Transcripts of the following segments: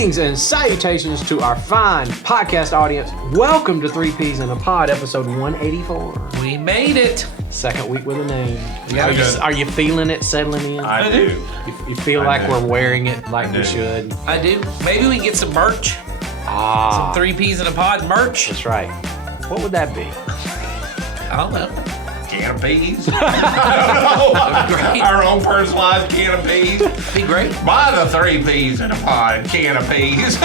Greetings and salutations to our fine podcast audience. Welcome to 3 Peas in a Pod, episode 184. We made it. Second week with a name. Yeah, Are you feeling it settling in? I do. You feel like we're wearing it like I we do. should? I do. Maybe we can get some merch. Some 3 Peas in a Pod merch. That's right. What would that be? I don't know. Can of peas. Great. Our own personalized can of peas. Be great. Buy the 3 peas in a pod can of peas.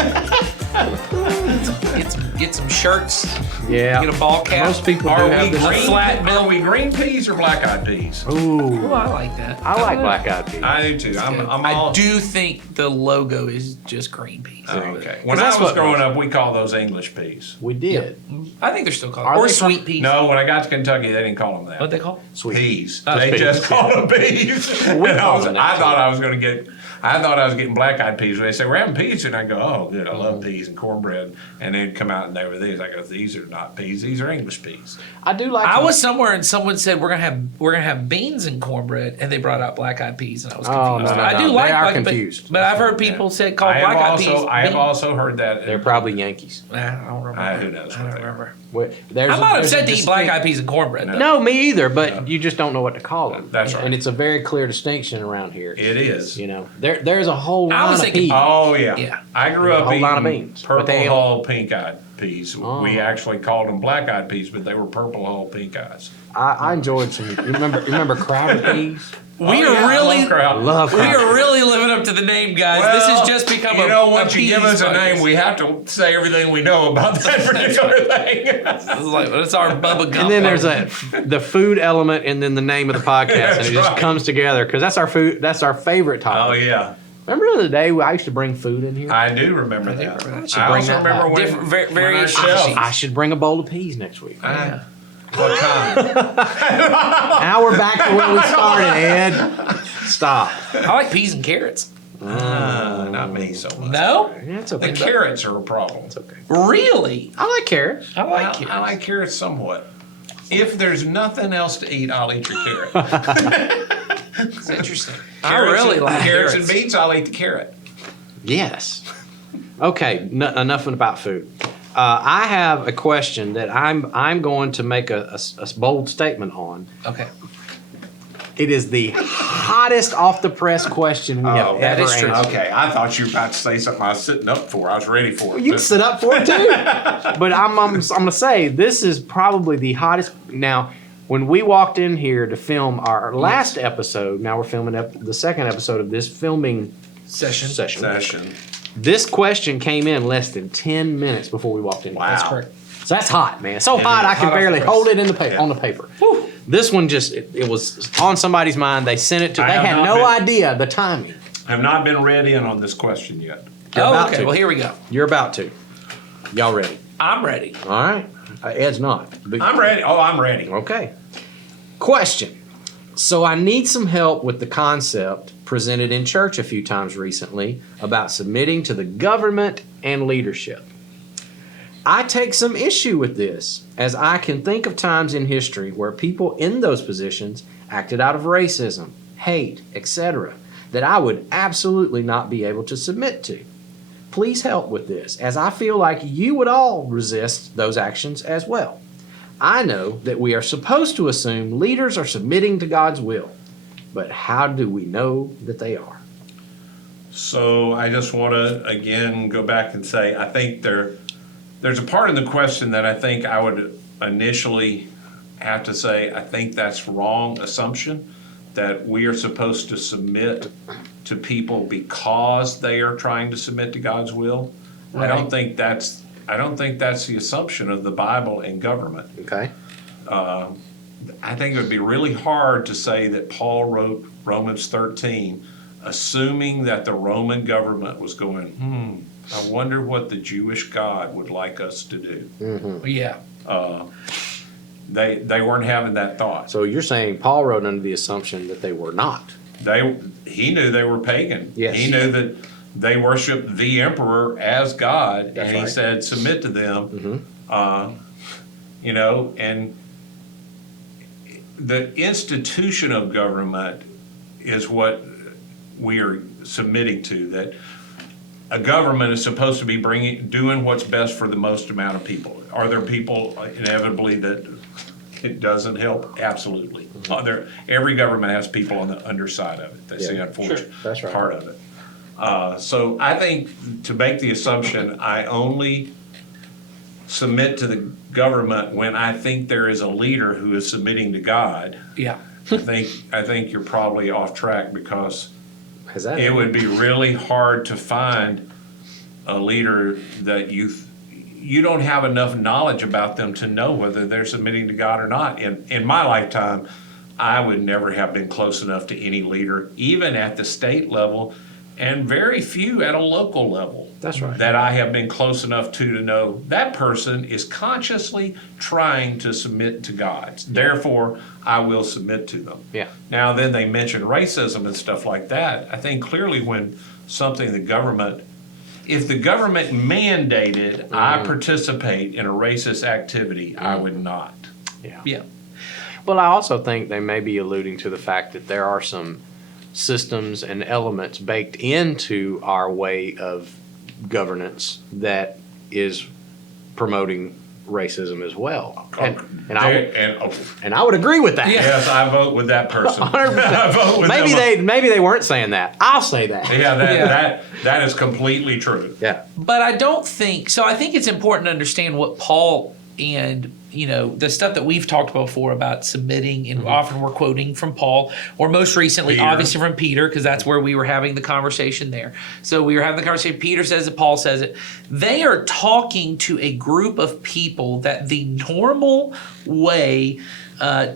Get some shirts. Yeah. Get a ball cap. Most people do Are have we this. green? flat bill. Are we green peas or black-eyed peas? Ooh. Oh, I like that. I like black-eyed peas. I do too. I'm I all. do think the logo is just green peas. Oh, okay. When that's I was what- growing up, we called those English peas. We did. I think they're still called Are or they sweet peas. No, when I got to Kentucky, they didn't call them that. What they call? Sweet. Peas. Oh, They peas. just called them peas. We And call them that, I thought too. I was going to get. I thought I was getting black-eyed peas. They say we're having peas, and I go, "Oh, good! I love peas and cornbread." And they'd come out and they were these. I go, "These are not peas. These are English peas." I do like I them. was somewhere and someone said we're gonna have beans and cornbread, and they brought out black eyed peas, and I was Oh, confused. no, I do no. like They are black, confused. but I've heard people say call I have black eyed peas. also. I have beans. also heard that. They're probably Yankees. Nah, I don't remember. Who knows I what don't they are. remember. There's I'm not there's upset to eat black eyed distinct- peas and cornbread. though. No, me either, but you just don't know what to call them. That's right. And it's a very clear distinction around here. It is. You know, there's a whole I line was of thinking- peas. Oh yeah. Yeah. I grew A up whole eating lot of beans, but purple they- hull pink-eyed peas. Oh. We actually called them black-eyed peas, but they were purple hull pink eyes. I enjoyed some. You remember crowded peas? We Oh, are yeah, I really love crowd. Love we crowded are really living up to the name, guys. this has just become you a know, a once you give peas us a name, podcast. we have to say everything we know about that particular thing. It's like it's our Bubba Gump. And then there's the food element, and then the name of the podcast, and That's it just right. comes together because that's our food. That's our favorite Oh topic. yeah, Remember the day I used to bring food in here? I do remember that. remember that. Should I bring also that remember back. when, Different when our variations. chef. I should bring a bowl of peas next week. What kind? Now we're back to where we started, Ed. Stop. I like peas and carrots. Not me so much. No, Yeah, it's The okay. carrots are a problem. It's okay. really, I like carrots. I like carrots. I like carrots somewhat. If there's nothing else to eat, I'll eat your carrot. It's interesting. I Carrots really and, like carrots carrots. and beets. I'll eat the carrot. Yes. Okay. Enough about food. I have a question that I'm going to make a bold statement on. Okay. It is the hottest off the press question we have that ever is true. answered. Okay, I thought you were about to say something I was sitting up for. I was ready for it. You can sit up for it too. But I'm going to say this is probably the hottest. Now, when we walked in here to film our last episode, now we're filming the second episode of this filming Session. Session. This question came in less than 10 minutes before we walked in. Wow. That's correct. So that's hot, man. So hot I can hot off barely the press. hold it in the paper on the paper. This one just it was on somebody's mind. They sent it to. I They have had not no been- idea the timing. I've not been read in on this question yet. You're Oh, about okay. to. Well, here we go. You're about to. Y'all ready? I'm ready. All right. Ed's not. But- I'm ready. Oh, I'm ready. Okay. Question. So I need some help with the concept presented in church a few times recently about submitting to the government and leadership. I take some issue with this, as I can think of times in history where people in those positions acted out of racism, hate, etc., that I would absolutely not be able to submit to. Please help with this, as I feel like you would all resist those actions as well. I know that we are supposed to assume leaders are submitting to God's will, but how do we know that they are? So I just want to again go back and say I think there's a part in the question that I think I would initially have to say I think that's wrong assumption that we are supposed to submit to people because they are trying to submit to God's will. I don't think that's the assumption of the Bible and government. Okay. I think it would be really hard to say that Paul wrote Romans 13 assuming that the Roman government was going, I wonder what the Jewish God would like us to do. Yeah. They weren't having that thought. So you're saying Paul wrote under the assumption that they were not. He knew they were pagan. Yes. He knew that they worshiped the emperor as God, That's and he right. said, submit to them. And the institution of government is what we are submitting to. That a government is supposed to be doing what's best for the most amount of people. Are there people inevitably that it doesn't help? Absolutely. Every government has people on the underside of it. That's the unfortunate That's right. part of it. So I think to make the assumption, I only submit to the government when I think there is a leader who is submitting to God. Yeah. I think you're probably off track, because Has that it would be really hard to find a leader that you don't have enough knowledge about them to know whether they're submitting to God or not. In my lifetime, I would never have been close enough to any leader, even at the state level, and very few at a local level. That's right. That I have been close enough to know that person is consciously trying to submit to God. Therefore, I will submit to them. Yeah. Now, then they mention racism and stuff like that. I think clearly when something if the government mandated I participate in a racist activity, I would not. Yeah. Yeah. Well, I also think they may be alluding to the fact that there are some systems and elements baked into our way of governance that is promoting racism as well. And I would agree with that. Yes, I vote with that person. 100%. I vote with them. Maybe they weren't saying that. I'll say that. Yeah, that is completely true. Yeah. But I don't think so. I think it's important to understand what Paul and the stuff that we've talked about before about submitting, and often we're quoting from Paul, or most recently, Peter. obviously from Peter, because that's where we were having the conversation there. So we were having the conversation. Peter says it, Paul says it. They are talking to a group of people that the normal way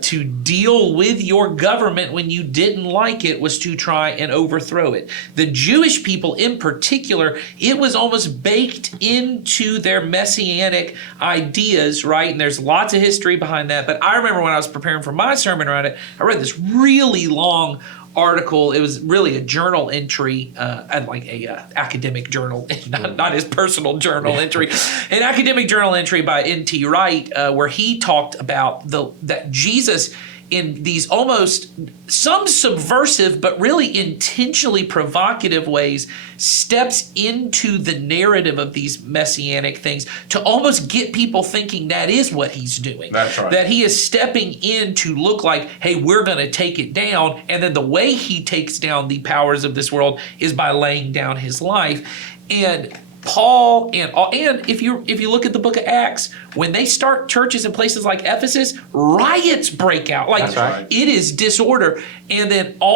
to deal with your government when you didn't like it was to try and overthrow it. The Jewish people in particular, it was almost baked into their messianic ideas, right? And there's lots of history behind that. But I remember when I was preparing for my sermon around it, I read this really long article. It was really a journal entry, like a academic journal, not his personal journal entry, an academic journal entry by N.T. Wright, where he talked about that Jesus, in these almost some subversive but really intentionally provocative ways, steps into the narrative of these messianic things to almost get people thinking that is what he's doing. That's right. That he is stepping in to look like, hey, we're going to take it down. And then the way he takes down the powers of this world is by laying down his life. And Paul and if you look at the book of Acts, when they start churches in places like Ephesus, riots break out. Like, That's right. It is disorder. And then a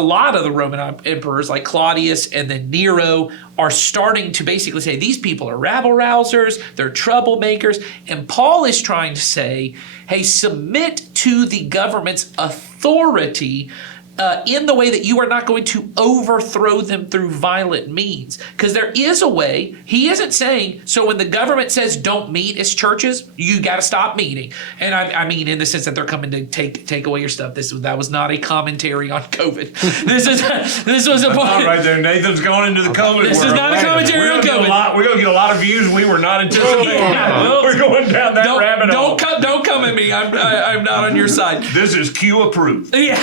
lot of the Roman emperors like Claudius and then Nero are starting to basically say these people are rabble rousers, they're troublemakers. And Paul is trying to say, hey, submit to the government's authority in the way that you are not going to overthrow them through violent means. Because there is a way. He isn't saying, so when the government says don't meet as churches, you got to stop meeting. And I mean in the sense that they're coming to take away your stuff. That was not a commentary on COVID. This was a point. All right there, Nathan's gone into the COVID This world. is not a commentary on COVID. We're going to get a lot of views we were not anticipating. Yeah. We're going down that rabbit hole. Don't come at me. I'm not on your side. This is Q approved. Yeah,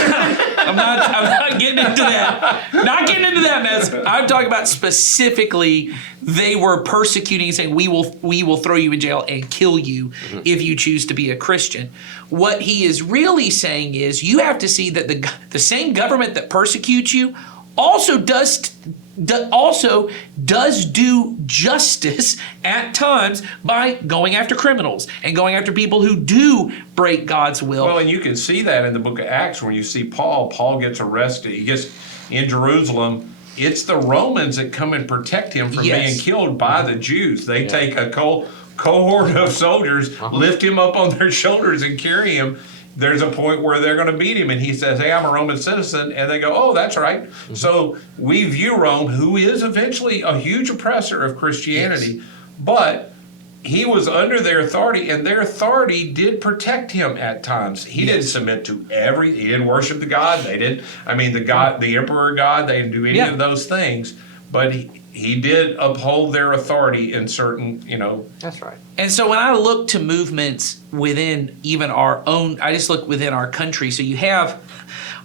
I'm not getting into that. Not getting into that mess. I'm talking about specifically they were persecuting and saying we will throw you in jail and kill you if you choose to be a Christian. What he is really saying is you have to see that the same government that persecutes you also does do justice at times by going after criminals and going after people who do break God's will. Well, and you can see that in the book of Acts when you see Paul. Paul gets arrested. He gets in Jerusalem. It's the Romans that come and protect him from being killed by the Jews. They take a cohort of soldiers, lift him up on their shoulders and carry him. There's a point where they're going to beat him, and he says, hey, I'm a Roman citizen, and they go, oh, that's right. So we view Rome, who is eventually a huge oppressor of Christianity, but he was under their authority, and their authority did protect him at times. He didn't submit to he didn't worship the God. The emperor God, they didn't do any of those things, but he did uphold their authority in certain, That's right. And so when I look to movements within even our own, I just look within our country. So you have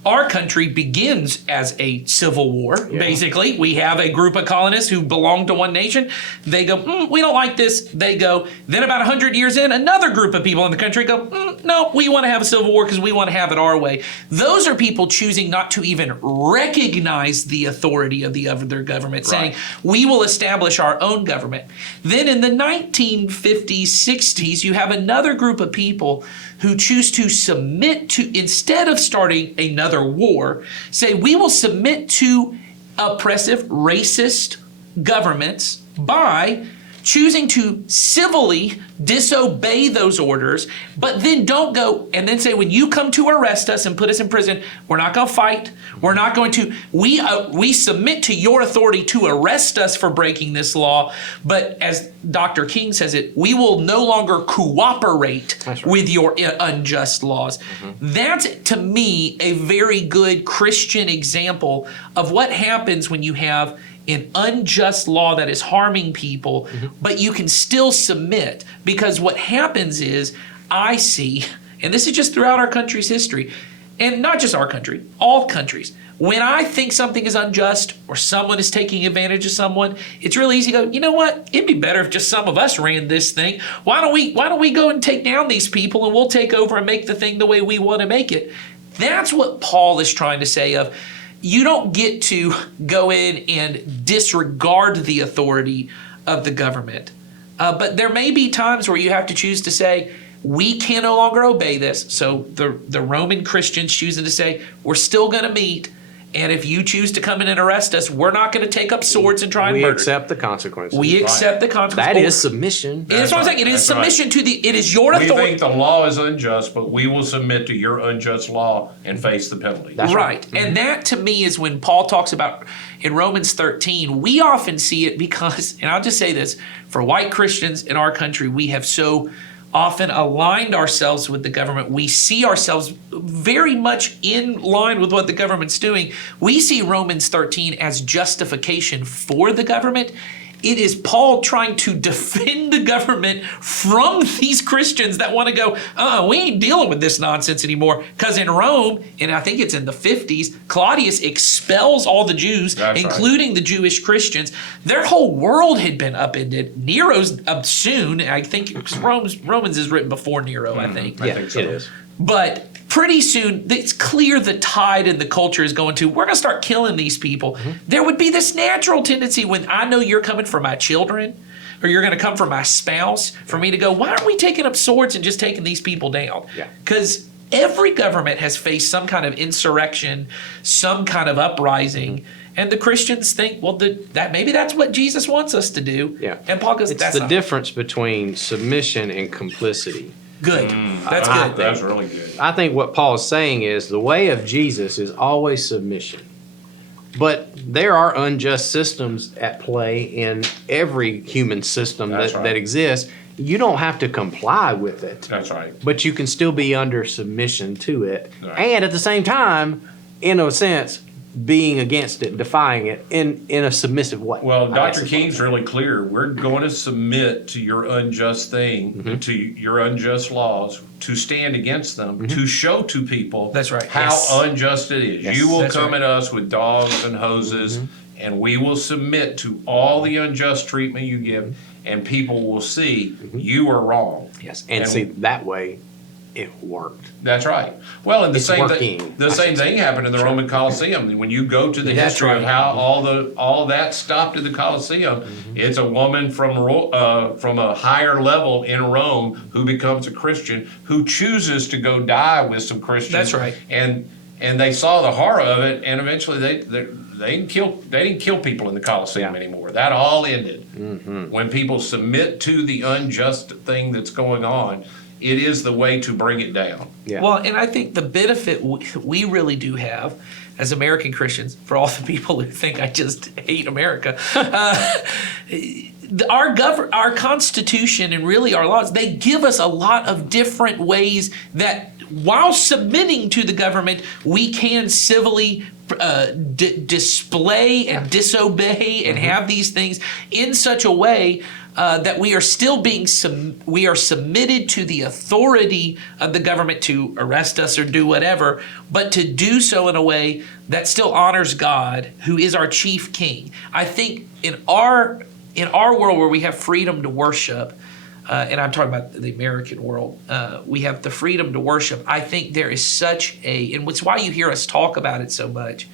Our country begins as a civil war, basically. We have a group of colonists who belong to one nation. They go, we don't like this. They go. Then about 100 years in, another group of people in the country go, no, we want to have a civil war because we want to have it our way. Those are people choosing not to even recognize the authority of the other government, saying, we will establish our own government. Then in the 1950s, 60s, you have another group of people who choose to submit to, instead of starting another war, say we will submit to oppressive, racist governments by choosing to civilly disobey those orders, but then don't go and then say, when you come to arrest us and put us in prison, we're not going to fight. We're not going to, we submit to your authority to arrest us for breaking this law. But as Dr. King says it, we will no longer cooperate with your unjust laws. That's, to me, a very good Christian example of what happens when you have an unjust law that is harming people, but you can still submit, because what happens is, I see, and this is just throughout our country's history, and not just our country, all countries, when I think something is unjust or someone is taking advantage of someone, it's really easy to go, you know what, it'd be better if just some of us ran this thing. Why don't we go and take down these people, and we'll take over and make the thing the way we want to make it. That's what Paul is trying to say of, you don't get to go in and disregard the authority of the government. But there may be times where you have to choose to say, we can no longer obey this. So the Roman Christians choosing to say, we're still going to meet. And if you choose to come in and arrest us, we're not going to take up swords and try and murder. We accept the consequences. We accept the consequences. That is submission. That's what I'm saying. It is submission to the, it is your authority. We think the law is unjust, but we will submit to your unjust law and face the penalty. That's right. And that, to me, is when Paul talks about in Romans 13, we often see it because, and I'll just say this, for white Christians in our country, we have so often aligned ourselves with the government. We see ourselves very much in line with what the government's doing. We see Romans 13 as justification for the government. It is Paul trying to defend the government from these Christians that want to go, we ain't dealing with this nonsense anymore. Because in Rome, and I think it's in the 50s, Claudius expels all the Jews, including the Jewish Christians. Their whole world had been upended. Nero's up soon. I think Romans is written before Nero, I think. I think so. It is. But pretty soon, it's clear the tide in the culture is going to, we're going to start killing these people. There would be this natural tendency when I know you're coming for my children, or you're going to come for my spouse, for me to go, why aren't we taking up swords and just taking these people down? Because every government has faced some kind of insurrection, some kind of uprising. And the Christians think, well, that maybe that's what Jesus wants us to do. And Paul goes, it's the difference between submission and complicity. Good. That's good. That's really good. I think what Paul is saying is the way of Jesus is always submission. But there are unjust systems at play in every human system that exists. You don't have to comply with it. That's right. But you can still be under submission to it. And at the same time, in a sense, being against it, defying it in a submissive way. Well, Dr. King's really clear. We're going to submit to your unjust thing, to your unjust laws, to stand against them, to show to people how unjust it is. You will come at us with dogs and hoses, and we will submit to all the unjust treatment you give, and people will see you are wrong. And see, that way, it worked. That's right. Well, and the same thing happened in the Roman Colosseum. When you go to the history of how all that stopped at the Colosseum, it's a woman from a higher level in Rome who becomes a Christian, who chooses to go die with some Christians. That's right. And they saw the horror of it, and eventually they didn't kill people in the Colosseum anymore. That all ended when people submit to the unjust thing that's going on. It is the way to bring it down. Well, and I think the benefit we really do have as American Christians, for all the people who think I just hate America, our Constitution and really our laws, they give us a lot of different ways that while submitting to the government, we can civilly display and disobey and have these things in such a way that we are still we are submitted to the authority of the government to arrest us or do whatever, but to do so in a way that still honors God, who is our chief king. I think in our world where we have freedom to worship, and I'm talking about the American world, we have the freedom to worship. I think there is and it's why you hear us talk about it so much.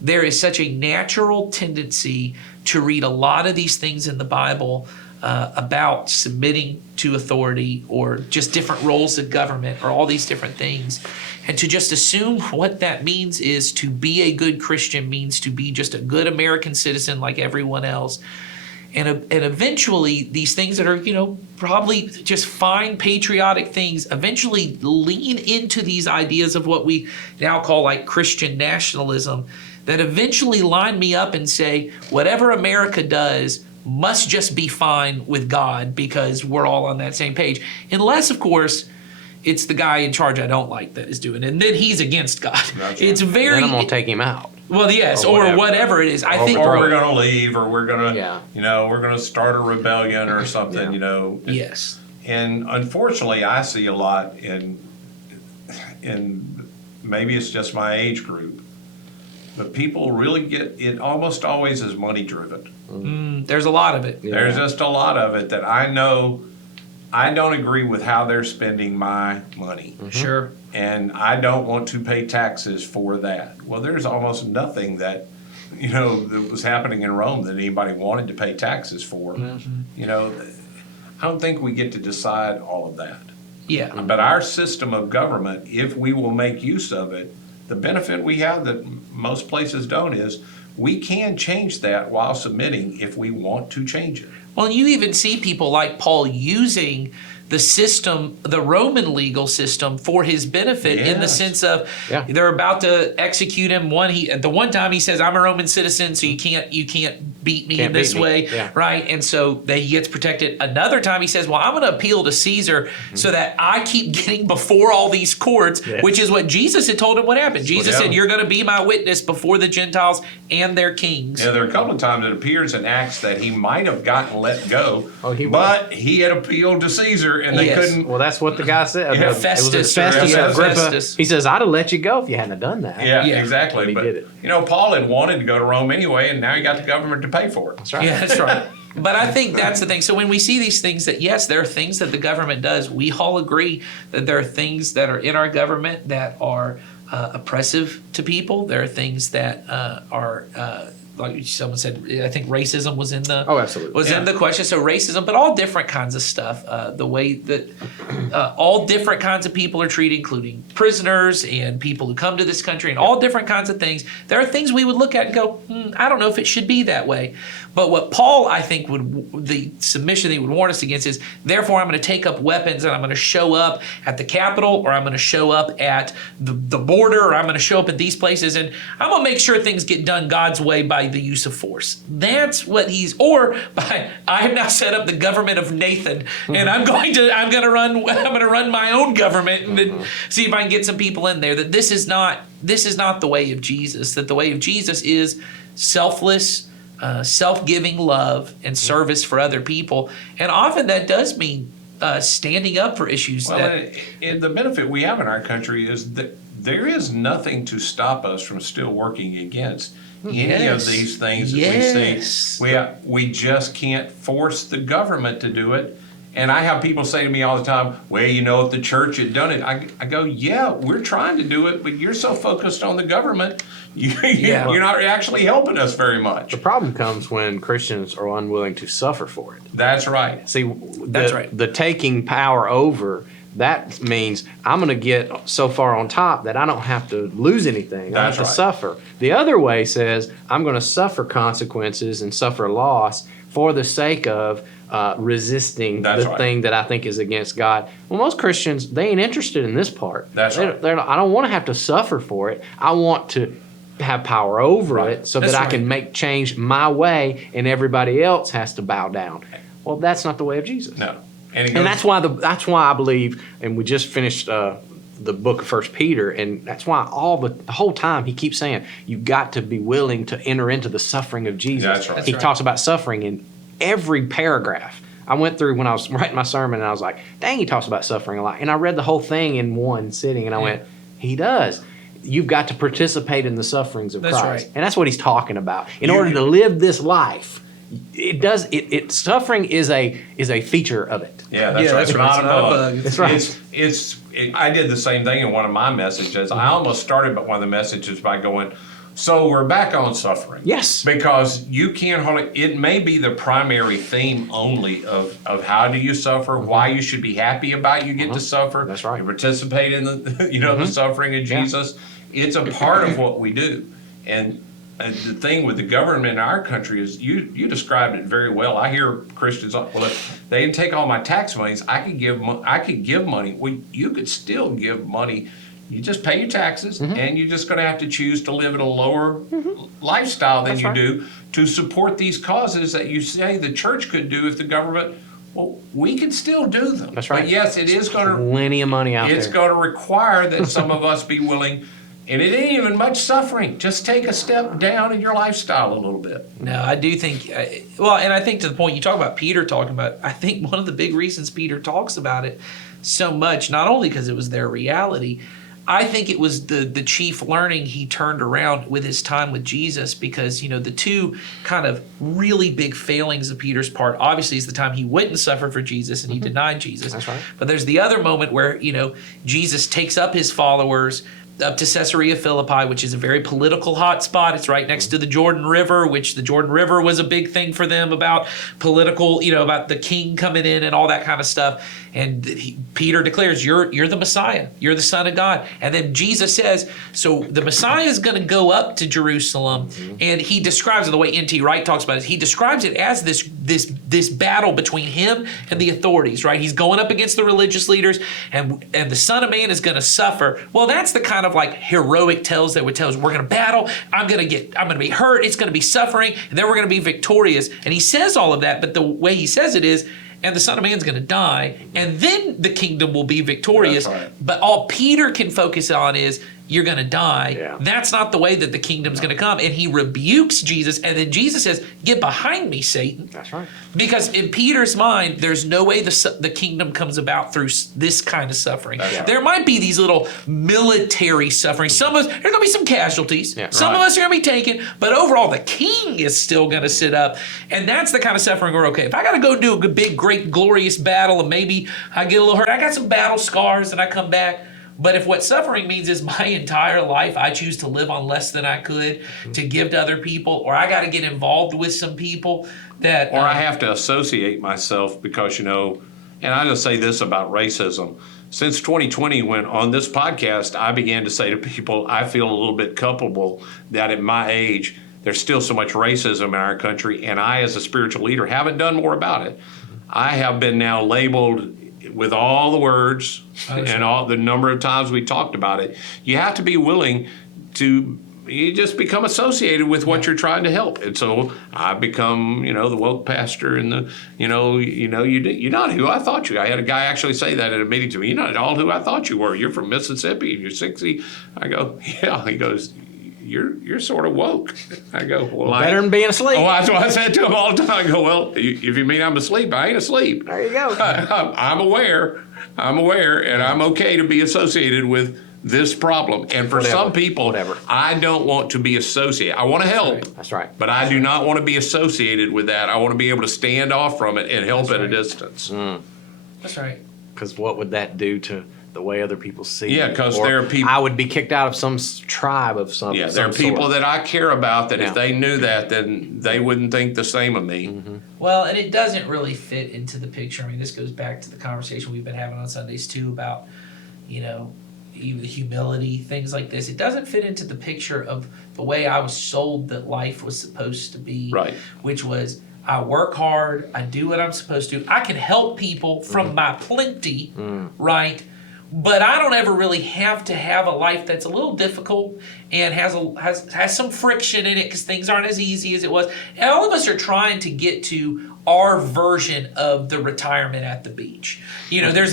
There is such a natural tendency to read a lot of these things in the Bible about submitting to authority or just different roles of government or all these different things, and to just assume what that means is to be a good Christian means to be just a good American citizen like everyone else. And eventually these things that are, probably just fine patriotic things eventually lean into these ideas of what we now call like Christian nationalism, that eventually line me up and say, whatever America does must just be fine with God because we're all on that same page. Unless, of course, it's the guy in charge I don't like that is doing it, and then he's against God. Gotcha. It's very... Then I'm going to take him out. Well, yes, or whatever it is. I think, or we're going to leave, or we're going to, Yeah. we're going to start a rebellion or something, Yes. And unfortunately, I see a lot in maybe it's just my age group, but people really it almost always is money driven. There's a lot of it. Yeah. There's just a lot of it that I know I don't agree with how they're spending my money. Mm-hmm. Sure. And I don't want to pay taxes for that. Well, there's almost nothing that, that was happening in Rome that anybody wanted to pay taxes for. Mm-hmm. I don't think we get to decide all of that. Yeah. But our system of government, if we will make use of it, the benefit we have that most places don't is we can change that while submitting if we want to change it. Well, you even see people like Paul using the system, the Roman legal system, for his benefit, in the Yes. sense of Yeah. they're about to execute him. The one time he says, "I'm a Roman citizen, so you can't beat me Can't in this beat me." way," Yeah. right? And so he gets protected. Another time he says, "Well, I'm going to appeal to Caesar so that I keep getting before all these courts," Yeah. which is what Jesus had told him would happen. Jesus said, happened. "You're going to be my witness before the Gentiles and their kings." Yeah, there are a couple of times it appears in Acts that he might have gotten let go, but he had appealed to Caesar and they Yes. couldn't. Well, that's what the guy said. Yeah, It was Festus, Festus or Agrippa. Festus. He says, I'd have let you go if you hadn't done that. Yeah, Yeah. exactly. But he did it. Paul had wanted to go to Rome anyway, and now he got the government to pay for it. That's right. Yeah, that's right. But I think that's the thing. So when we see these things that, yes, there are things that the government does, we all agree that there are things that are in our government that are oppressive to people. There are things that are, like someone said, I think racism was in the absolutely. in the question. So racism, but all different kinds of stuff. The way that all different kinds of people are treated, including prisoners and people who come to this country, and all different kinds of things. There are things we would look at and go, I don't know if it should be that way. But what Paul, I think, the submission that he would warn us against is, therefore, I'm going to take up weapons and I'm going to show up at the Capitol, or I'm going to show up at the border, or I'm going to show up at these places, and I'm going to make sure things get done God's way by the use of force. That's what I have now set up the government of Nathan, and I'm going to run my own government and then see if I can get some people in there. That this is not the way of Jesus. That the way of Jesus is selfless, self-giving love and service for other people, and often that does mean standing up for issues. Well, and the benefit we have in our country is that there is nothing to stop us from still working against any of these things that we see. We just can't force the government to do it. And I have people say to me all the time, well, if the church had done it, I go, yeah, we're trying to do it, but you're so focused on the government, you're not actually helping us very much. The problem comes when Christians are unwilling to suffer for it. That's right. See, That's right. The taking power over, that means I'm going to get so far on top that I don't have to lose anything. I That's have to right. suffer. The other way says I'm going to suffer consequences and suffer loss for the sake of resisting That's the right. thing that I think is against God. Well, most Christians, they ain't interested in this part. That's right. I don't want to have to suffer for it. I want to have power over Right. it so That's that I right. can make change my way and everybody else has to bow down. Well, that's not the way of Jesus. No. And And that's why I believe, and we just finished the book of First Peter, and that's why the whole time he keeps saying you've got to be willing to enter into the suffering of Jesus. That's right. He That's talks about suffering in every paragraph. I went through when I was writing my sermon, and I was like, dang, he talks about suffering a lot. And I read the whole thing in one sitting, and I went, he does. You've got to participate in the sufferings of That's Christ. right. And that's what he's talking about. In order to live this life, suffering is a feature of it. Yeah, that's Yeah, right. that's It's right. not It's a not a bug. bug. That's right. I did the same thing in one of my messages. I almost started one of the messages by going, so we're back on suffering. Yes. Because you can't hardly, it may be the primary theme only of how do you suffer, why you should be happy about you get to suffer. That's right. You participate in the, the suffering of Jesus. It's a part of what we do. And the thing with the government in our country is you described it very well. I hear Christians, well, if they didn't take all my tax monies, I could give money. Well, you could still give money. You just pay your taxes, and you're just going to have to choose to live at a lower lifestyle than That's you right. do to support these causes that you say the church could do if the government. Well, we can still do them. That's right. But yes, it is going to. Plenty of money out It's there. going to require that some of us be willing. And it ain't even much suffering. Just take a step down in your lifestyle a little bit. No, I do think, and I think to the point you talk about Peter talking about, I think one of the big reasons Peter talks about it so much, not only because it was their reality, I think it was the chief learning he turned around with his time with Jesus, because, the two kind of really big failings of Peter's part, obviously, is the time he wouldn't suffer for Jesus and he denied Jesus. That's right. But there's the other moment where, Jesus takes up his followers up to Caesarea Philippi, which is a very political hotspot. It's right next to the Jordan River, which the Jordan River was a big thing for them about political, about the king coming in and all that kind of stuff. And Peter declares, you're the Messiah. You're the Son of God. And then Jesus says, so the Messiah is going to go up to Jerusalem. And he describes it, the way N.T. Wright talks about it, he describes it as this battle between him and the authorities, right? He's going up against the religious leaders, and the Son of Man is going to suffer. Well, that's the kind of like heroic tales that would tell us we're going to battle. I'm going to be hurt. It's going to be suffering, and then we're going to be victorious. And he says all of that, but the way he says it is, and the Son of Man's going to die, and then the kingdom will be victorious. That's right. But all Peter can focus on is, you're going to die. Yeah. That's not the way that the kingdom's going to come. And he rebukes Jesus, and then Jesus says, get behind me, Satan. That's right. Because in Peter's mind, there's no way the kingdom comes about through this kind of suffering. Right. There might be these little military sufferings. Some of us, there's going to be some casualties. Yeah, some of right. us are going to be taken. But overall, the king is still going to sit up. And that's the kind of suffering where, okay, if I got to go do a big, great, glorious battle, and maybe I get a little hurt, I got some battle scars and I come back. But if what suffering means is my entire life I choose to live on less than I could to give to other people, or I got to get involved with some people that... Or I have to associate myself because, and I just say this about racism. Since 2020, when on this podcast, I began to say to people, I feel a little bit culpable that at my age, there's still so much racism in our country, and I, as a spiritual leader, haven't done more about it. I have been now labeled with all the words and all the number of times we talked about it. You have to be willing to, you just become associated with what you're trying to help. And so I become, the woke pastor and you're not who I thought you. I had a guy actually say that at a meeting to me. You're not at all who I thought you were. You're from Mississippi and you're 60. I go, yeah. He goes, you're sort of woke. I go, well, Better than being asleep. Oh, that's what I said to him all the time. I go, well, if you mean I'm asleep, I ain't asleep. There you go. I'm aware, and I'm okay to be associated with this problem. And for some people, I don't want to be associated. I want to help. That's right. But I do not want to be associated with that. I want to be able to stand off from it and help at a distance. That's right. Because what would that do to the way other people see Yeah, you? 'cause Or there are people- I would be kicked out of some tribe of some. Yeah, there are some people sort. that I care about that Yeah. if they knew that, then they wouldn't think the same of me. Well, and it doesn't really fit into the picture. I mean, this goes back to the conversation we've been having on Sundays too about, even humility, things like this. It doesn't fit into the picture of the way I was sold that life was supposed to be. Right. Which was, I work hard, I do what I'm supposed to, I can help people from my plenty, right? But I don't ever really have to have a life that's a little difficult and has some friction in it because things aren't as easy as it was. And all of us are trying to get to our version of the retirement at the beach. There's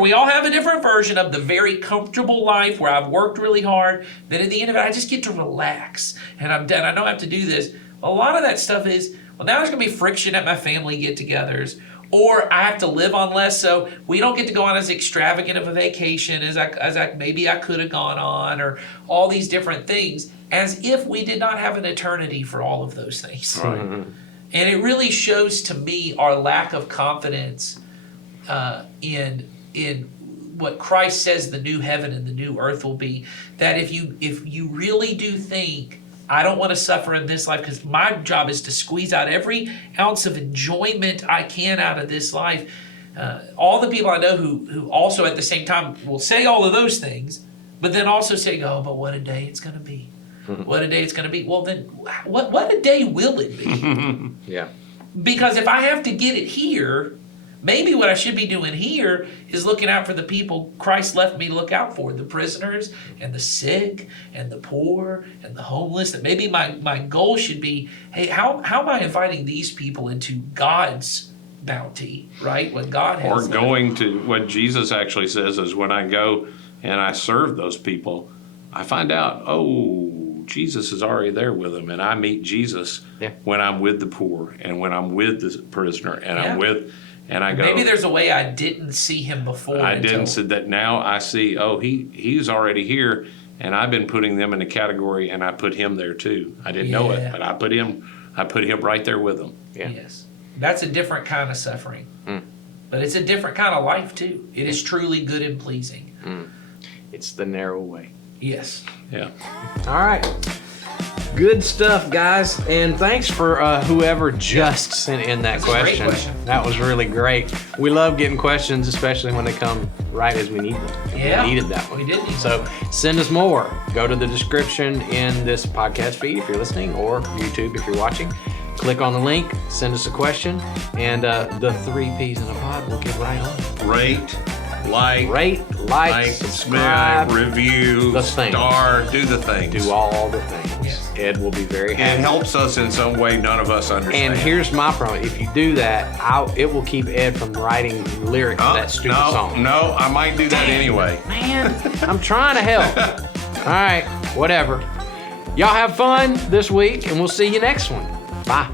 we all have a different version of the very comfortable life where I've worked really hard. Then at the end of it, I just get to relax and I'm done. I don't have to do this. A lot of that stuff is, well, now there's going to be friction at my family get-togethers. or I have to live on less, so we don't get to go on as extravagant of a vacation as I maybe I could have gone on, or all these different things, as if we did not have an eternity for all of those things. Right. And it really shows to me our lack of confidence in what Christ says the new heaven and the new earth will be. That if you really do think, I don't want to suffer in this life because my job is to squeeze out every ounce of enjoyment I can out of this life. All the people I know who also at the same time will say all of those things, but then also say, oh, but what a day it's going to be. What a day it's going to be. Well, then what a day will it be? Yeah. Because if I have to get it here, maybe what I should be doing here is looking out for the people Christ left me to look out for, the prisoners and the sick and the poor and the homeless. That maybe my goal should be, hey, how am I inviting these people into God's bounty, right? What God has. Or going to what Jesus actually says is when I go and I serve those people, I find out, oh, Jesus is already there with them, and I meet Jesus when I'm with the poor and when I'm with the prisoner and I'm with, and I go. Maybe there's a way I didn't see him before. I didn't see that. Now I see. Oh, he's already here, and I've been putting them in a category, and I put him there too. I didn't know it, but I put him right there with them. Yeah. Yes, that's a different kind of suffering, but it's a different kind of life too. It is truly good and pleasing. It's the narrow way. Yes. Yeah. All right. Good stuff, guys. And thanks for whoever just sent in that That's a great question. question. That was really great. We love getting questions, especially when they come right as we need them. Yeah. We needed that one. We did need So send us more. Go to the description in this podcast feed if you're listening, or YouTube if you're watching. Click on the link, send us a question, and the 3 P's in a pod will get right on it. Rate, like, subscribe, review, the thing. star, do the things. do all the things. Yes. Ed will be very It happy. helps us in some way none of us understand. And here's my promise: if you do that, it will keep Ed from writing lyrics to that stupid song. No, I might do that anyway. Man, I'm trying to help. All right, whatever. Y'all have fun this week, and we'll see you next one. Bye.